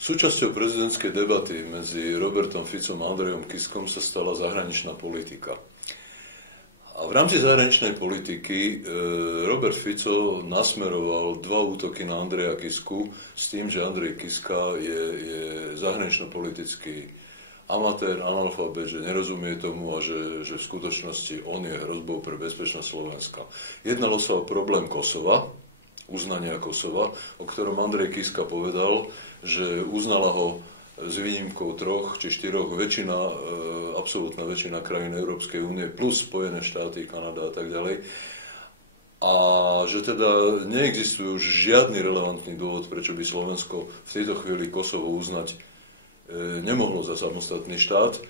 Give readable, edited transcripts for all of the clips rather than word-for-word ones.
Súčasťou prezidentskej debaty medzi Robertom Ficom a Andrejom Kiskom sa stala zahraničná politika. A v rámci zahraničnej politiky Robert Fico nasmeroval dva útoky na Andreja Kisku s tým, že Andrej Kiska je zahranično-politický amatér, analfabet, že nerozumie tomu a že v skutočnosti on je hrozbou pre bezpečnosť Slovenska. Jednalo sa o problém Kosova, uznania Kosova, o ktorom Andrej Kiska povedal, že uznala ho s výnimkou 3 či 4 absolútna väčšina krajín Európskej únie plus Spojené štáty, Kanada a tak ďalej. A že teda neexistuje už žiadny relevantný dôvod, prečo by Slovensko v tejto chvíli Kosovo uznať nemohlo za samostatný štát.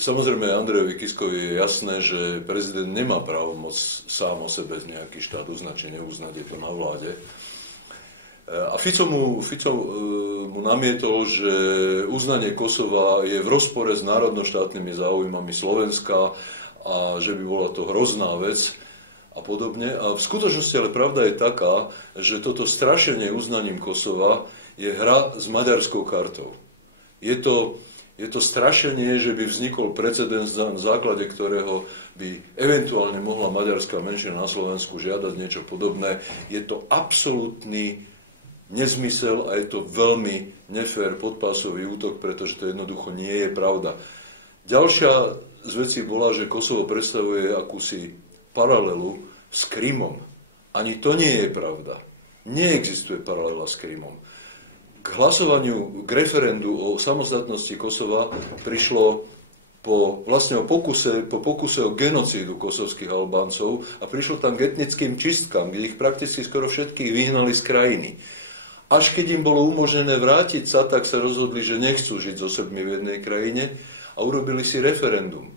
Samozrejme Andrejovi Kiskovi je jasné, že prezident nemá právomoc sám o sebe nejaký štát uznať či neuznať, je to na vláde. A Fico mu namietol, že uznanie Kosova je v rozpore s národno-štátnymi záujmami Slovenska a že by bola to hrozná vec a podobne. A v skutočnosti ale pravda je taká, že toto strašenie uznaním Kosova je hra s maďarskou kartou. Je to strašenie, že by vznikol precedens, na základe ktorého by eventuálne mohla maďarská menšina na Slovensku žiadať niečo podobné. Je to absolútny nezmysel a je to veľmi nefér podpásový útok, pretože to jednoducho nie je pravda. Ďalšia z vecí bola, že Kosovo predstavuje akúsi paralelu s Krymom. Ani to nie je pravda. Neexistuje paralela s Krymom. K hlasovaniu, k referendu o samostatnosti Kosova prišlo po pokuse o genocídu kosovských Albáncov a prišlo tam k etnickým čistkám, kde ich prakticky skoro všetkých vyhnali z krajiny. Až keď im bolo umožnené vrátiť sa, tak sa rozhodli, že nechcú žiť so Srbmi v jednej krajine a urobili si referendum.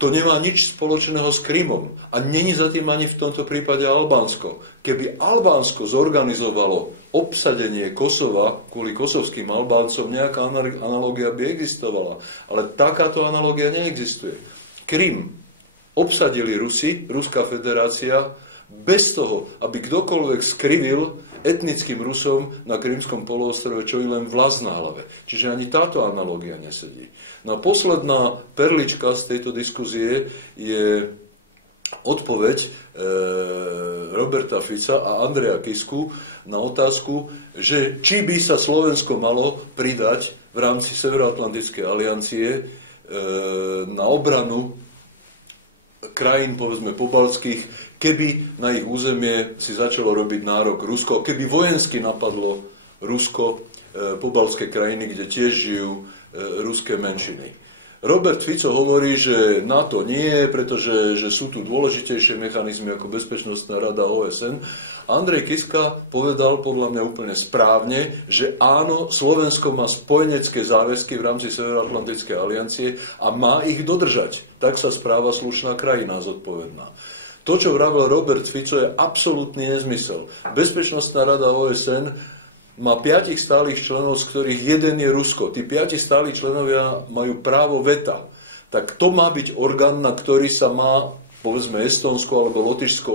To nemá nič spoločného s Krymom a není za tým ani v tomto prípade Albánsko. Keby Albánsko zorganizovalo obsadenie Kosova kvôli kosovským Albáncom, nejaká analogia by existovala. Ale takáto analogia neexistuje. Krym obsadili Rusi, Ruská federácia, bez toho, aby kdokoľvek skrivil etnickým Rusom na Krymskom poloostrove, čo je len vlasť na hlave. Čiže ani táto analogia nesedí. No a posledná perlička z tejto diskuzie je odpoveď Roberta Fica a Andreja Kisku na otázku, že či by sa Slovensko malo pridať v rámci Severoatlantickej aliancie na obranu krajín, povedzme, pobaltských, keby na ich územie si začalo robiť nárok Rusko, keby vojensky napadlo Rusko, pobaltské krajiny, kde tiež žijú ruské menšiny. Robert Fico hovorí, že NATO nie, pretože že sú tu dôležitejšie mechanizmy ako Bezpečnostná rada OSN. Andrej Kiska povedal podľa mňa úplne správne, že áno, Slovensko má spojenecké záväzky v rámci Severoatlantickej aliancie a má ich dodržať. Tak sa správa slušná krajina zodpovedná. To, čo vravel Robert Fico, je absolútny nezmysel. Bezpečnostná rada OSN má 5 stálych členov, z ktorých jeden je Rusko. Tí 5 stáli členovia majú právo veta. Tak to má byť orgán, na ktorý sa má, povedzme, Estónsko alebo Lotyšsko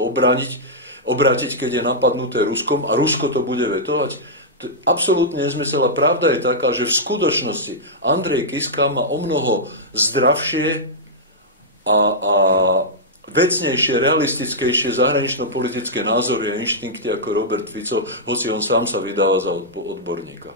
obrátiť, keď je napadnuté Ruskom a Rusko to bude vetovať. To je absolútne nezmysel a pravda je taká, že v skutočnosti Andrej Kiska má omnoho zdravšie a vecnejšie, realistickejšie zahranično-politické názory a inštinkty ako Robert Fico, hoci on sám sa vydáva za odborníka.